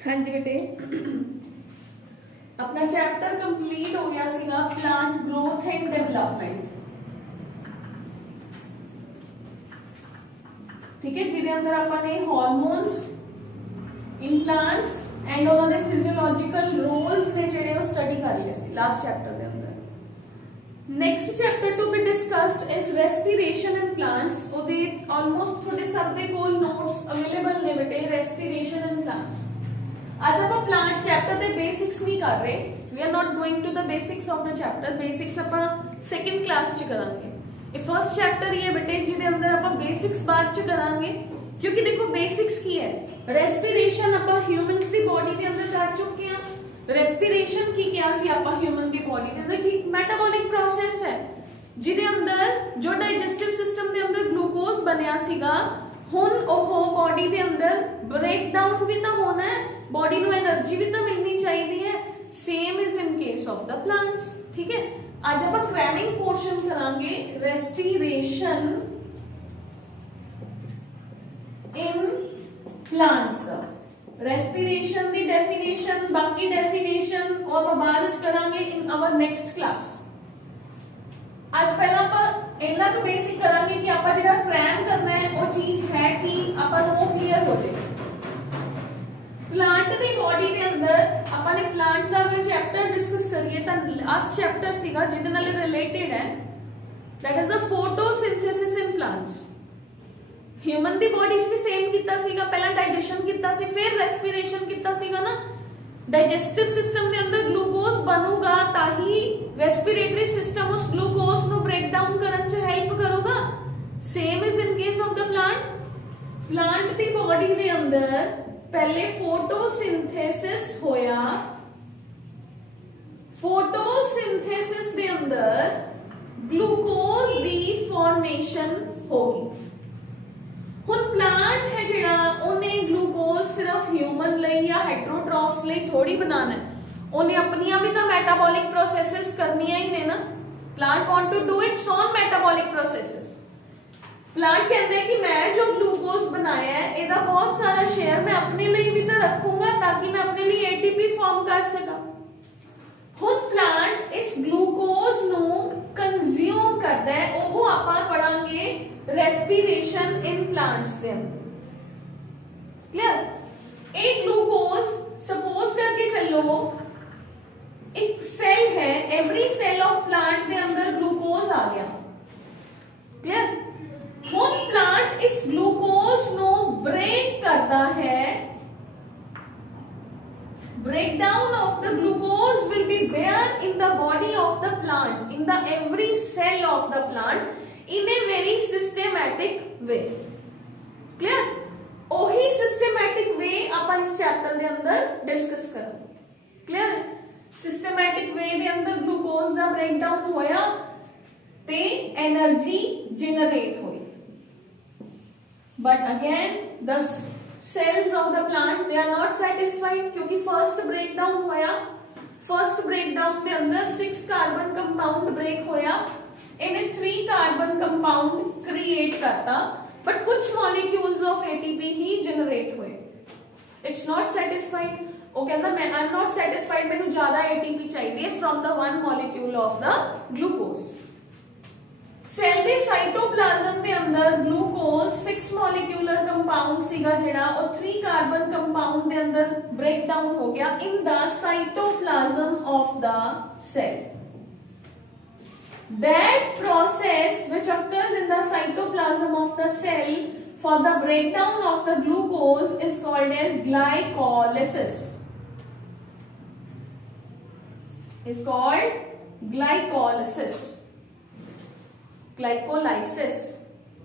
हाँ जी बेटे, अपना चैप्टर कंप्लीट हो गया सीगा प्लांट ग्रोथ एंड डेवलपमेंट। ठीक है, जिहदे अंदर आपां ने हार्मोन्स इन प्लांट्स एंड उन्होंने फिजियोलॉजिकल रोल्स ने जिहड़े वो स्टडी कर लिए सी लास्ट चैप्टर दे अंदर। Next chapter to be discussed is respiration in plants. ओदे ऑलमोस्ट थोड़े सब दे कोल नोट्स अवेलेबल ने बेटे, रेस्पिरेशन इन प्लांट्स। आज आप प्लांट चैप्टर दे बेसिक्स नहीं कर रहे, we are not going to the basics of the chapter. Basics आपां सेकंड क्लास च करांगे। ये फर्स्ट चैप्टर ही है बेटे जिहदे अंदर आपां बेसिक्स बाद च करांगे, क्योंकि देखो बेसिक्स की है, रेस्पिरेशन आपां ह्यूमंस दी बॉडी दे अंदर कर चुके हैं। रेस्पिरेशन की क्या सी आपां ह्यूमन दी बॉडी दे अंदर की मेटाबॉलिक प्रोसेस है जिहदे अंदर जो डाइजेस्टिव सिस्टम दे अंदर ग्लूकोज बनया सीगा, हुण ओह बॉडी दे अंदर ब्रेक डाउन भी तो होना है, बॉडी नू एनर्जी भी तो मिलनी चाहिए है। Same is in case of the plants. ठीक है, आज आप क्रैमिंग पोर्शन करांगे रेस्पिरेशन इन प्लांट्स का। रेस्पिरेशन दी डेफिनेशन, बाकी डेफिनेशन और आप बाद करांगे इन आवर नेक्स्ट क्लास। आज पहला आप इन्ना तो बेसिक करांगे कि आप जिहड़ा क्रैम करना है वो चीज है कि आपां नूं क्लियर हो जाए। प्लांट दी बॉडी दे अंदर आपां ने प्लांट दा अगर चैप्टर डिस्कस करिए तां लास्ट चैप्टर सीगा जिहदे नाल रिलेटेड है, that is the photosynthesis in plants. Human the body च भी सेम कीता सीगा, पहला डाइजेशन कीता सी, फिर रेस्पिरेशन कीता सीगा ना। डाइजेस्टिव सिस्टम दे अंदर ग्लूकोज बनूगा ताही रेस्पिरेटरी सिस्टम उस ग्लूकोज नु ब्रेक डाउन करन च हेल्प करूगा। Same is in case of the plant. Plant दी बॉडी दे अंदर पहले फोटोसिंथेसिस होया, फोटोसिंथेसिस दे अंदर ग्लूकोज दी फॉर्मेशन होगी। हुण प्लांट है जिहड़ा उन्हें ग्लूकोज सिर्फ ह्यूमन लई या हेटरोट्रॉफ्स लई थोड़ी बनाना है, उन्हें अपनियां भी तो मेटाबॉलिक प्रोसेसेस करनियां ही ने ना। Plant want to do its own metabolic processes. Plant कहते हैं कि मैं जो ग्लूकोज बनाया है एदा बहुत सारा शेयर मैं अपने लिए भी तो रखूंगा ताकि मैं अपने लिए एटीपी फॉर्म कर सका। हुण प्लांट इस ग्लूकोज नु कंज्यूम करता है, ओह आपां पढ़ांगे रेस्पिरेशन इन प्लांट्स दे अंदर। क्लियर? एक ग्लूकोज सपोज करके चलो एक सेल है, एवरी सेल ऑफ प्लांट के अंदर ग्लूकोज आ गया। क्लियर? हुण प्लांट इस ग्लूकोज नु ब्रेक करता है। Breakdown of the glucose will be there in the body of the plant, in the every cell of the plant, in a very systematic way. Clear? ओही systematic way अपन इस chapter दे अंदर discuss करेंगे। Clear? Systematic way दे अंदर glucose का breakdown होया ते energy generate हुई। But again the cells of the plant they are not satisfied, क्योंकि फर्स्ट ब्रेकडाउन होया, फर्स्ट ब्रेकडाउन के अंदर 6 कार्बन कंपाउंड ब्रेक होया, इन्हें 3 कार्बन कंपाउंड क्रिएट करता, बट कुछ मॉलिक्यूल्स ऑफ एटीपी ही जनरेट हुए। It's not satisfied. वो कहता मैं आई एम नॉट सेटिस्फाइड, मैंने ज्यादा एटीपी चाहिए from the one molecule of the glucose. Cell दे साइटोप्लाज्म के अंदर ग्लूकोज 6 मॉलिक्यूलर कंपाउंड सीगा जिहड़ा और 3 कार्बन कंपाउंड के अंदर ब्रेक डाउन हो गया in the cytoplasm of the cell. That process which occurs in the cytoplasm of the cell for the breakdown of the glucose is called as glycolysis. Is called glycolysis. Glycolysis.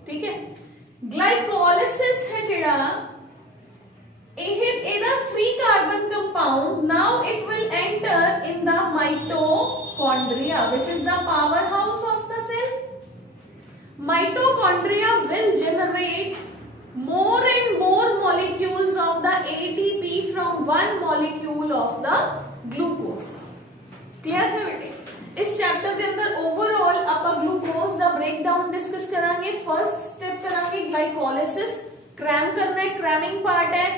ठीक है, glycolysis है जिहड़ा एदा 3 carbon compound now it will enter in the mitochondria which is the power house of the cell. Mitochondria will generate more and more molecules of the ATP from one molecule of the glucose. Clear है बेटे? इस chapter के अंदर overall आप glucose का breakdown discuss करांगे। First step करांगे glycolysis. Cram करना है, क्रैमिंग पार्ट है,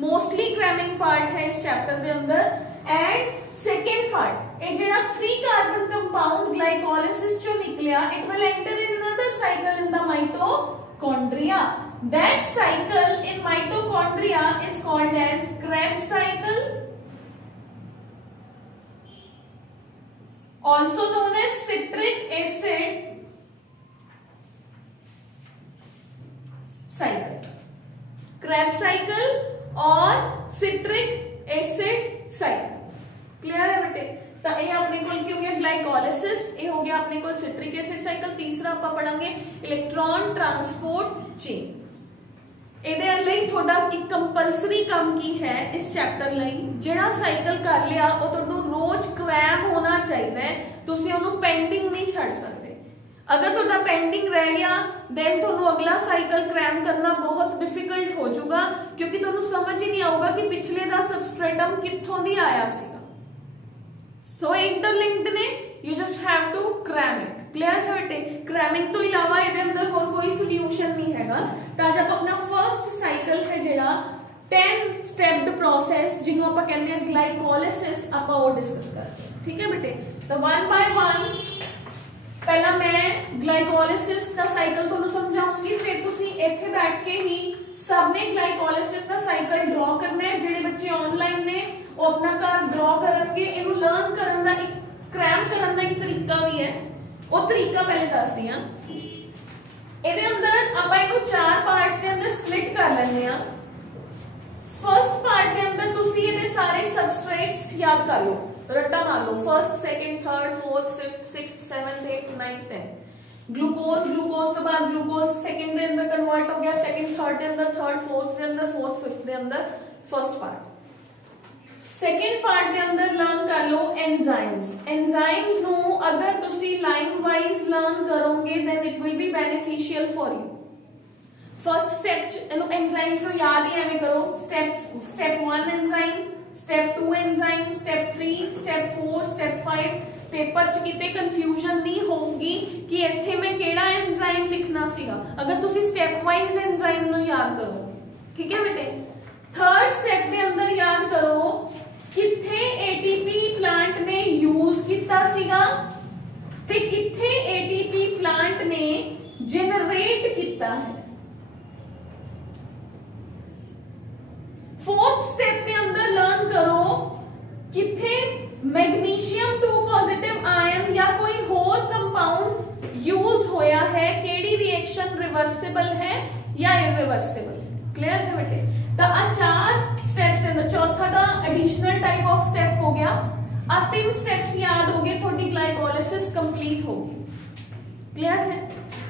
मोस्टली क्रैमिंग पार्ट है चैप्टर के अंदर। एंड सेकेंड पार्ट ये जेड़ा 3 कार्बन कंपाउंड ग्लाइकोलिसिस चो निकलिया, it will enter in another cycle in the mitochondria. That cycle in mitochondria is called as Krebs cycle, also known as citric acid cycle, Krebs cycle और citric acid cycle। Clear है बेटे? तो ये अपने को क्या हो गया ग्लाइकोलिसिस, ये हो गया अपने को सिट्रिक एसिड साइकिल। तीसरा आप पढ़ांगे इलेक्ट्रॉन ट्रांसपोर्ट चेन। ਇਹਦੇ ਲਈ ਤੁਹਾਡਾ ਇੱਕ ਕੰਪਲਸਰੀ ਕੰਮ ਕੀ ਹੈ ਇਸ ਚੈਪਟਰ ਲਈ, ਜਿਹੜਾ ਸਾਈਕਲ ਕਰ ਲਿਆ ਉਹ ਤੁਹਾਨੂੰ ਰੋਜ਼ ਕਵੈਮ ਹੋਣਾ ਚਾਹੀਦਾ ਹੈ, ਤੁਸੀਂ ਉਹਨੂੰ ਪੈਂਡਿੰਗ ਨਹੀਂ ਛੱਡ ਸਕਦੇ। अगर ਤੁਹਾਡਾ ਪੈਂਡਿੰਗ ਰਹਿ ਗਿਆ देन ਤੁਹਾਨੂੰ ਅਗਲਾ ਸਾਈਕਲ ਕ੍ਰੈਮ ਕਰਨਾ ਬਹੁਤ ਡਿਫਿਕਲਟ ਹੋ ਜਾਊਗਾ, ਕਿਉਂਕਿ ਤੁਹਾਨੂੰ ਸਮਝ ਹੀ ਨਹੀਂ ਆਊਗਾ ਕਿ ਪਿਛਲੇ ਦਾ ਸਬਸਟ੍ਰੇਟਮ ਕਿੱਥੋਂ ਦੀ ਆਇਆ ਸੀਗਾ। सो इंटरलिंक्ड ने, you just have to cram it. Clear है बेटे? क्रैमिंग तो इलावा ਇਹਦੇ ਅੰਦਰ ਹੋਰ ਕੋਈ ਸੋਲੂਸ਼ਨ ਨਹੀਂ ਹੈਗਾ। ਤਾਂ ਅੱਜ ਆਪਾਂ ਆਪਣਾ ਫਰਸਟ ਸਾਈਕਲ ਹੈ ਜਿਹੜਾ 10 ਸਟੈਪਡ ਪ੍ਰੋਸੈਸ ਜਿਹਨੂੰ ਆਪਾਂ ਕਹਿੰਦੇ ਹਾਂ ਗਲਾਈਕੋਲਿਸਿਸ, ਆਪਾਂ ਉਹ ਡਿਸਕਸ ਕਰਦੇ ਹਾਂ। ਠੀਕ ਹੈ ਬੇਟੇ? ਤਾਂ 1 बाय 1 ਪਹਿਲਾਂ ਮੈਂ ਗਲਾਈਕੋਲਿਸਿਸ ਦਾ ਸਾਈਕਲ ਤੁਹਾਨੂੰ ਸਮਝਾਉਂਗੀ, ਫਿਰ ਤੁਸੀਂ ਇੱਥੇ ਬੈਠ ਕੇ ਹੀ ਸਭ ਨੇ ਗਲਾਈਕੋਲਿਸਿਸ ਦਾ ਸਾਈਕਲ ਡਰਾ ਕਰਨਾ ਹੈ। ਜਿਹੜੇ ਬੱਚੇ ਆਨਲਾਈਨ ਨੇ ਉਹ अपना घर ड्रॉ करके इनू लर्न करन दा एक क्रैम करन दा एक तरीका भी है, वो तरीका पहले दसदी हां। इहदे अंदर आपां इनू 4 पार्ट्स दे अंदर स्प्लिट कर लैंदे हां। फर्स्ट पार्ट दे अंदर तुसी इहदे सारे सबस्ट्रेट्स याद कर लो, रट्टा मार लो, first second third fourth fifth sixth seventh eighth ninth 10। Glucose, glucose तो बाद ग्लूकोज सेकंड दे अंदर कन्वर्ट हो गया, सेकंड थर्ड दे अंदर, थर्ड फोर्थ दे अंदर, फोर्थ फिफ्थ दे अंदर फर्स्ट पार्ट। सेकेंड पार्ट के अंदर लर्न कर लो एंजाइम्स। एंजाइम्स नो अगर तुसी लाइन वाइज लर्न करोगे then it will be beneficial for you. First step enzymes नो याद ही एवें करो, step 1 enzyme, step 2 enzyme, step 3, step 4, step 5। Paper च किते कंफ्यूजन नहीं होगी कि इत्थे मैं केड़ा एंजाइम लिखना सीगा, अगर तुसी स्टेप वाइज एंजाइम नो याद करो। ठीक है बेटे? थर्ड स्टेप के अंदर याद करो किथे एटीपी प्लांट ने यूज किया सीगा ते किथे एटीपी प्लांट ने जनरेट किया है। फोर्थ स्टेप के अंदर लर्न करो किथे मैग्नीशियम 2 पॉजिटिव आयन या कोई होर कंपाउंड यूज होया है, केड़ी रिएक्शन रिवर्सिबल है या इरिवर्सिबल है। क्लियर है बेटे? तो 4 स्टेप्स के अंदर चौथा का एडिशनल टाइप ऑफ स्टेप हो गया। अब 3 स्टेप्स याद हो गए, थोड़ी ग्लाइकोलिसिस कंप्लीट होगी। क्लियर है?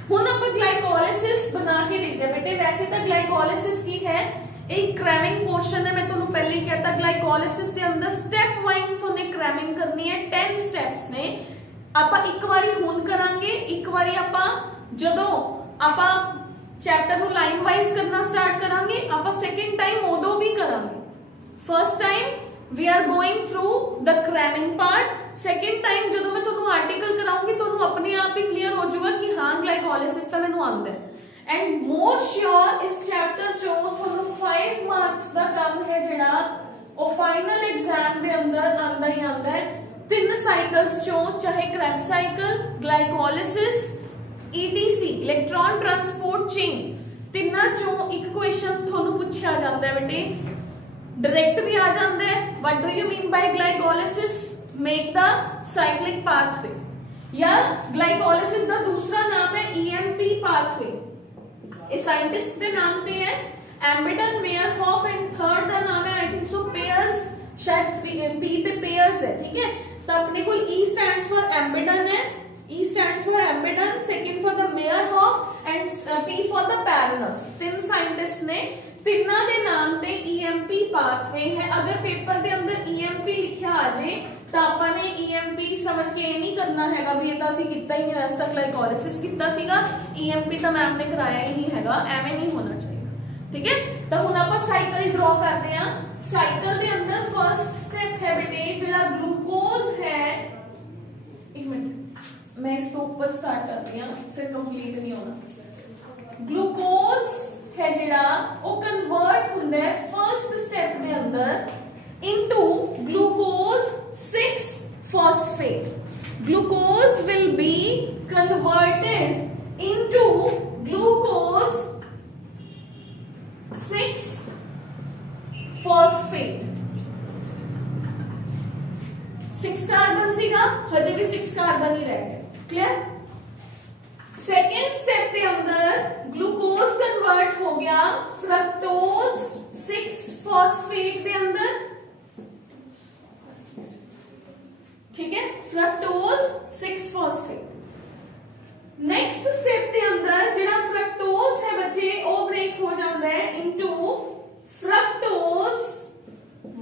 हुन आप ग्लाइकोलिसिस बना के देखते हैं बेटे। वैसे तो ग्लाइकोलिसिस की है एक क्रैमिंग पोर्शन है, मैं तुहानू पहले ही कहता ग्लाइकोलिसिस के अंदर स्टेप वाइज तुहाने क्रैमिंग करनी है। 10 स्टेप्स ने आपां एक बारी हुन करांगे, एक बारी आपां जदों आपां चैप्टर ਨੂੰ ਲਾਈਨ ਵਾਈਜ਼ ਕਰਨਾ ਸਟਾਰਟ ਕਰਾਂਗੇ, ਆਪਾਂ ਸੈਕੰਡ ਟਾਈਮ ਉਦੋਂ ਵੀ ਕਰਾਂਗੇ। First time we are going through the cramming part, second time ਜਦੋਂ ਮੈਂ ਤੁਹਾਨੂੰ ਆਰਟੀਕਲ ਕਰਾਉਂਗੀ ਤੁਹਾਨੂੰ ਆਪਣੇ ਆਪ ਹੀ ਕਲੀਅਰ ਹੋ ਜਾਊਗਾ ਕਿ ਹਾਂ ਗਲਾਈਕੋਲਿਸਿਸ ਤਾਂ ਮੈਨੂੰ ਆਉਂਦਾ ਹੈ। ਐਂਡ ਮੋਰ ਸ਼ੋਰ ਇਸ ਚੈਪਟਰ ਚੋਂ ਤੁਹਾਨੂੰ 5 ਮਾਰਕਸ ਦਾ ਕੰਮ ਹੈ ਜਿਹੜਾ ਉਹ ਫਾਈਨਲ ਐਗਜ਼ਾਮ ਦੇ ਅੰਦਰ ਆਂਦਾ ਹੀ ਆਂਦਾ ਹੈ। 3 ਸਾਈਕल्स ਚੋਂ ਚਾਹੇ Krebs cycle, glycolysis, ETC electron transport chain, तिना चों एक क्वेश्चन थानू पूछा जाता है बेटे, डायरेक्ट भी आ जाता है। What do you mean by glycolysis? Make the cyclic pathway, या ग्लाइकोलिसिस का दूसरा नाम है EMP पाथवे। इस साइंटिस्ट के नाम ते है एम्बेडन, मेयरहॉफ एंड थर्ड का नाम है आई थिंक सो पेयर्स, शायद P ते पेयर्स है। ठीक है? तो अपने को E स्टैंड्स फॉर एम्बेडन है, E stands for Embedon, second for the Meyerhoff and P for the Paranos। 3 scientist ने, तिना दे नाम ते EMP पाथवे है। अगर पेपर के अंदर EMP लिखा आ जाए तो आपां ने EMP समझ के ये नहीं करना हैगा भी ये तो असीं कीता ही नहीं, अज तक ग्लाइकोलिसिस कीता सीगा, EMP तो मैम ने कराया ही नहीं हैगा, एवें नहीं होना चाहिए। ठीक है? तो हुण आपां साइकिल ड्रॉ करते हैं। साइकिल के अंदर फर्स्ट स्टेप है बेटे जिहड़ा ग्लूकोज है, एक मिनट मैं इसको ऊपर स्टार्ट करती हूं फिर कंप्लीट नहीं होना। ग्लूकोज है जिहड़ा वो कन्वर्ट हुंदा है फर्स्ट स्टेप दे अंदर into glucose 6-phosphate. Glucose will be converted into glucose 6-phosphate. 6 carbon सीगा, हजे भी 6 कार्बन ही रह गए. क्लियर? सेकेंड स्टेप के अंदर ग्लूकोज कन्वर्ट हो गया फ्रक्टोज 6-फॉस्फेट के अंदर. ठीक है, फ्रक्टोज 6-फॉस्फेट. नेक्स्ट स्टेप के अंदर जेड़ा फ्रक्टोज है बच्चे वो ब्रेक हो जाता है इनटू फ्रक्टोज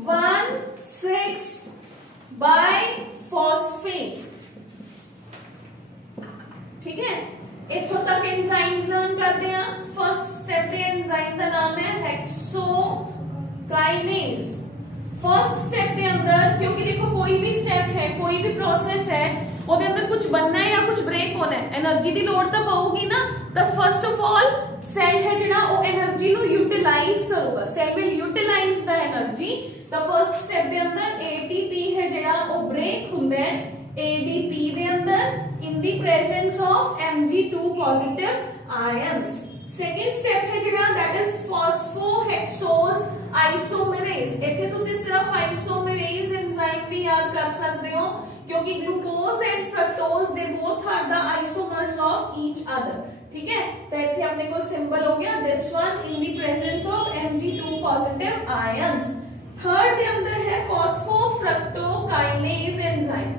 1,6-बाइफॉस्फेट. ठीक है, इथों तक एंजाइम्स लर्न करते हैं. फर्स्ट स्टेप के एंजाइम का नाम है हेक्सोकाइनेज. फर्स्ट स्टेप के अंदर, क्योंकि देखो कोई भी स्टेप है, कोई भी प्रोसेस है, ਉਹਦੇ अंदर कुछ बनना है या कुछ ब्रेक होना है, एनर्जी की लोड़ तो पाऊगी ना. तो फर्स्ट ऑफ ऑल सेल है जिहड़ा वो एनर्जी नु यूटिलाइज करूगा. Cell will utilise the energy. तो फर्स्ट स्टेप के अंदर एटीपी है जिहड़ा वो ब्रेक हुंदा है एडीपी के अंदर in the presence of Mg2 positive ions. Second step है जिहड़ा that is phosphohexose isomerase. इत्थे तुसी सिर्फ isomerase एंजाइम भी याद कर सकते हो क्योंकि glucose and fructose they both are the isomers of each other. ठीक है, तो इत्थे अपने को सिंबल हो गया this one in the presence of Mg2 positive ions. Third के अंदर है phosphofructokinase एंजाइम.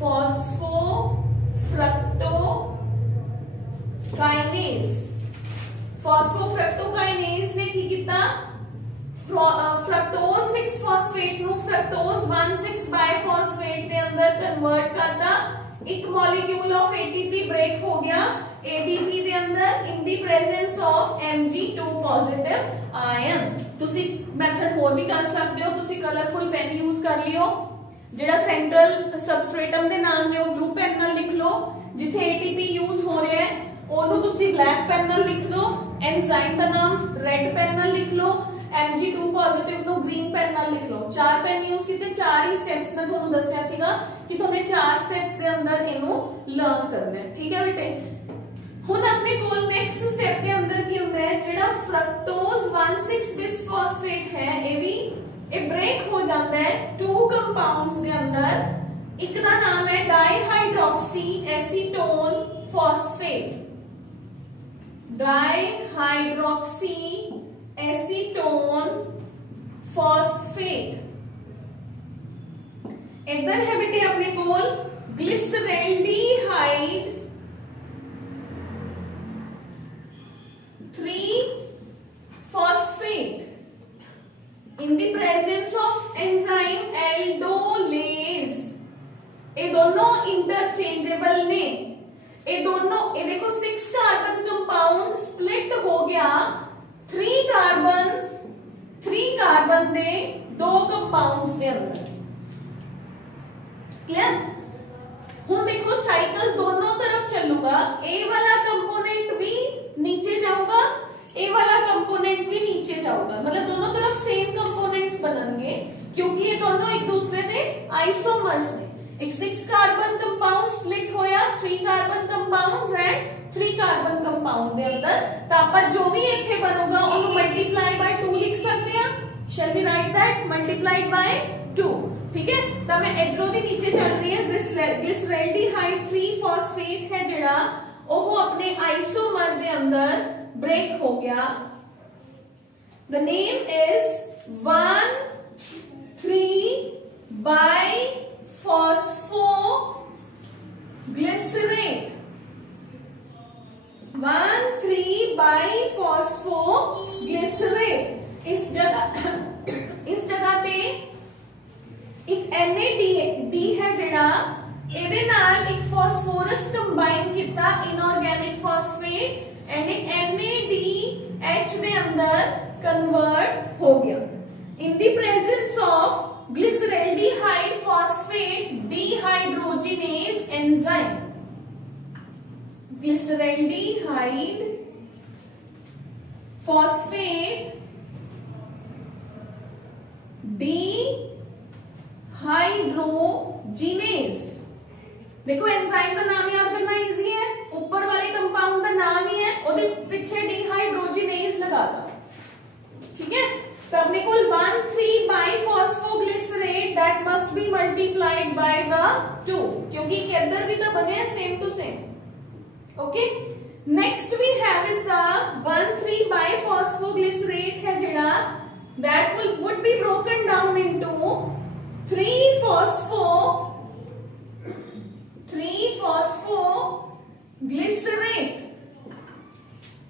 Phosphofructokinase ने की किता फ्रक्टोज 6-फॉस्फेट नु फ्रक्टोज 1,6-बाइफॉस्फेट के अंदर कन्वर्ट करता. एक मॉलिक्यूल ऑफ एटीपी ब्रेक हो गया एडीपी के अंदर इन the presence of Mg2 positive ion. तुसी मेथड होर भी कर सकते हो. तुसी कलरफुल पेन यूज कर लियो. जेड़ा सेंट्रल सबस्ट्रेटम दे नाम ने वो ब्लू पेन नाल लिख लो. जिथे एटीपी यूज हो रहा है ओनू तुसी ब्लैक पेन नाल लिख लो. एंजाइम का नाम रेड पेन नाल लिख लो. Mg2 पॉजिटिव नो ग्रीन पेन नाल लिख लो. 4 पेन यूज कीते. 4 ही स्टेप्स में तुहानू दस्सिया सीगा कि तुहाने 4 स्टेप्स दे अंदर इनू लर्न करना है. ठीक है बेटे, हुण अपने कोल नेक्स्ट स्टेप के अंदर की हुंदा है जेड़ा फ्रक्टोज 1,6-बिसफॉस्फेट है ये ब्रेक हो जाता है 2 कंपाउंड्स के अंदर. एक का नाम है dihydroxy acetone phosphate. Dihydroxy acetone phosphate. इधर है बेटे अपने कोल ग्लिसरैल्डिहाइड 3-फॉस्फेट in the presence of enzyme aldolase. ये दोनों इंटरचेंजेबल ने. ये दोनों ये देखो 6 कार्बन कंपाउंड स्प्लिट हो गया 3 कार्बन दे 2 कंपाउंड्स के अंदर. क्लियर? हुण देखो साइकिल दोनों तरफ चलूगा. ए वाला कंपोनेंट भी नीचे जाऊंगा, ए वाला कंपोनेंट भी नीचे जाऊंगा. मतलब दोनों तरफ सेम कंपोनेंट्स बनेंगे क्योंकि ये दोनों एक दूसरे के आइसोमर्स ने. एक 6 कार्बन कंपाउंड स्प्लिट होया 3 carbon compounds and 3 carbon compound के अंदर. तो आप जो भी इत्थे बनूगा उन्हें मल्टीप्लाई बाय 2 लिख सकते हैं. Shall we write that multiplied by 2. ठीक है, तो मैं इधरों दी नीचे चल रही है ग्लिसरैल्डिहाइड 3-फॉस्फेट है जेड़ा ओह अपने आइसोमर के अंदर ब्रेक हो गया. The name is one three biphosphoglycerate. One three biphosphoglycerate. इस जगह पे एक NAD है जेड़ा ਇਹਦੇ ਨਾਲ एक फॉस्फोरस कंबाइन किया इनऑर्गेनिक फॉस्फेट एंड NADH ਦੇ अंदर कन्वर्ट हो गया. In the presence of glyceraldehyde phosphate dehydrogenase enzyme. Glyceraldehyde phosphate dehydrogenase hydrogenase. देखो एंजाइम का नाम याद करना इजी है, ऊपर वाले कंपाउंड का नाम ही है, ਉਹਦੇ ਪਿੱਛੇ डिहाइड्रोजिनेज लगा दो, ठीक है। तो अपने को one three biphosphoglycerate that must be multiplied by the 2, क्योंकि इधर भी तो बने हैं same to same. Okay, next we have is the one three biphosphoglycerate है जेड़ा that would be broken down into 3-phosphoglycerate।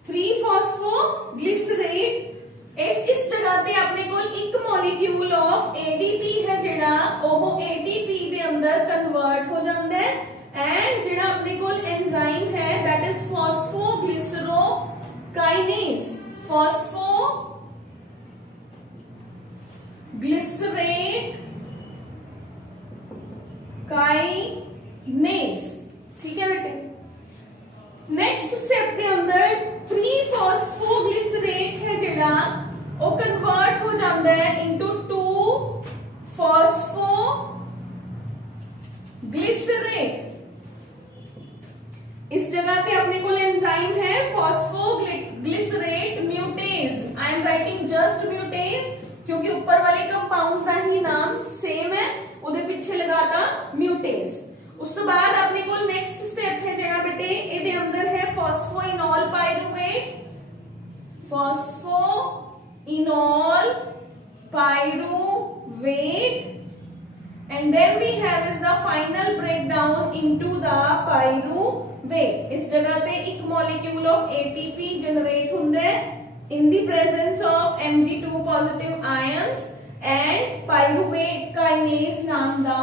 3-phosphoglycerate इस जगह पे अपने को एक मॉलिक्यूल ऑफ ADP है जेड़ा ओह ATP दे अंदर कन्वर्ट हो जाता है, एंड जेड़ा अपने को एंजाइम है दैट इज फॉस्फोग्लिसरोकाइनेज। फॉस्फोग्लिसरेट काइनेज, ठीक है बेटे। नेक्स्ट स्टेप के अंदर 3-phosphoglycerate है जेड़ा वो कन्वर्ट हो जाता है इनटू 2-phosphoglycerate। इस जगह पे अपने को एंजाइम है phosphoglycerate म्यूटेज। I am writing just म्यूटेज क्योंकि ऊपर वाले कंपाउंड का ही नाम सेम है, ਉਹਦੇ ਪਿੱਛੇ लगाता म्यूटेज। उस तो बाद अपने को नेक्स्ट स्टेप है जेड़ा बेटे ਇਹਦੇ अंदर है phosphoenol pyruvate. Phosphoenol pyruvate and then we have is the final breakdown into the pyruvate। इस जगह पे एक मॉलिक्यूल ऑफ ATP जनरेट होता है in the presence of Mg2 positive ions and pyruvate kinase नाम दा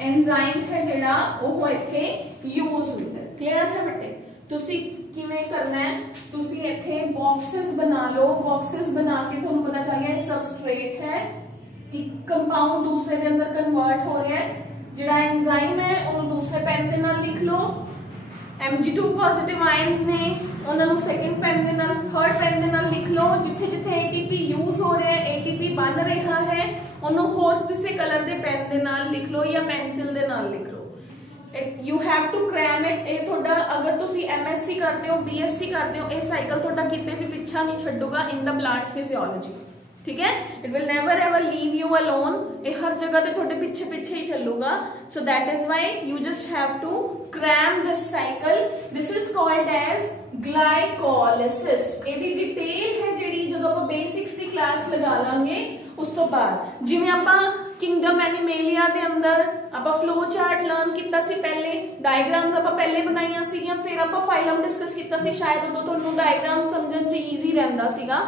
एंजाइम है जेड़ा ਉਹ ਇੱਥੇ यूज ਹੁੰਦਾ है। क्लियर है बेटे? ਤੁਸੀਂ ਕਿਵੇਂ ਕਰਨਾ है, ਤੁਸੀਂ ਇੱਥੇ बॉक्सेस बना लो, बॉक्सेस बना के ਤੁਹਾਨੂੰ पता चल गया सबस्ट्रेट है, एक कंपाउंड दूसरे के अंदर कन्वर्ट हो रहा है, जेड़ा एंजाइम है ਉਹਨੂੰ दूसरे पेन ਦੇ ਨਾਲ लिख लो। Mg2 पॉजिटिव आयंस ने उन्होंने सेकंड पेन ਦੇ ਨਾਲ, थर्ड पेन ਦੇ ਨਾਲ लिख लो। जिथे जिथे ATP यूज हो रहा है, ATP बन रहा है, ਉਹਨੂੰ ਹੋਰ ਕਿਸੇ कलर ਦੇ पेन ਦੇ ਨਾਲ लिख लो या पेंसिल ਦੇ ਨਾਲ लिख लो। You have to cram it. ਇਹ ਤੁਹਾਡਾ अगर ਤੁਸੀਂ MSc करते हो, BSc करते हो, ਇਹ साइकिल ਤੁਹਾਡਾ किते भी पीछा नहीं छड्डूगा इन द प्लांट फिजियोलॉजी, ठीक है। It will never ever leave you alone, ये हर जगह ते थोड़े पीछे पीछे ही चलूगा। So that is why you just have to cram this cycle. This is called as glycolysis. ਇਹਦੀ डिटेल है ਜਿਹੜੀ ਜਦੋਂ ਆਪਾਂ बेसिक्स ਦੀ क्लास लगा ਲਾਂਗੇ ਉਸ ਤੋਂ ਬਾਅਦ। ਜਿਵੇਂ ਆਪਾਂ किंगडम एनिमेलिया ਦੇ ਅੰਦਰ ਆਪਾਂ फ्लो चार्ट लर्न ਕੀਤਾ ਸੀ, पहले डायग्राम्स ਆਪਾਂ पहले ਬਣਾਈਆਂ ਸੀਗੀਆਂ, ਫਿਰ ਆਪਾਂ फाइलम डिस्कस ਕੀਤਾ ਸੀ, शायद ਉਦੋਂ ਤੁਹਾਨੂੰ डायग्राम ਸਮਝਣ ਚ ਈਜ਼ੀ ਰਹਿੰਦਾ ਸੀਗਾ।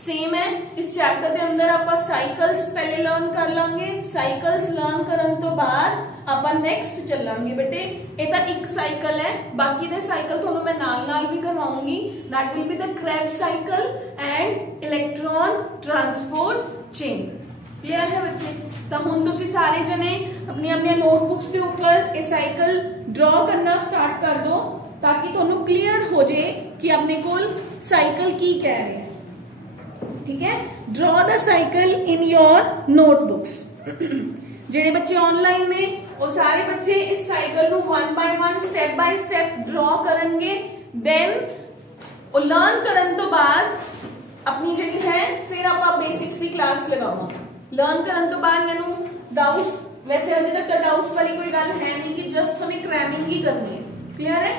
सेम है इस चैप्टर के अंदर आप साइकिल्स पहले लर्न कर लेंगे, साइकिल्स लर्न करन तो बाद आप नेक्स्ट चलांगे बेटे। ये तो एक साइकिल है, बाकी दे साइकिल थोड़ा मैं नाल भी करवाऊंगी। That will be the Krebs cycle and electron transport chain. Clear है बच्चे? तो हुण तुसीं सारे जने अपनी अपनी नोटबुक्स के ऊपर ये साइकिल ड्रॉ करना स्टार्ट कर दो ताकि तुहानूं क्लियर हो जाए कि अपने कोल साइकिल की कह रहे हैं, ठीक है। Draw the cycle in your notebooks. जेडे बच्चे ऑनलाइन में वो सारे बच्चे इस साइकिल को 1 by 1 step by step draw करेंगे। देन वो लर्न करन तो बाद अपनी जेडी है फिर आप बेसिक्स की क्लास लगावांगे। लर्न करन तो बाद मैनू डाउट्स, वैसे अजे तक डाउट्स वाली कोई गल है नहीं कि जस्ट हमें क्रैमिंग ही करनी है। क्लियर है?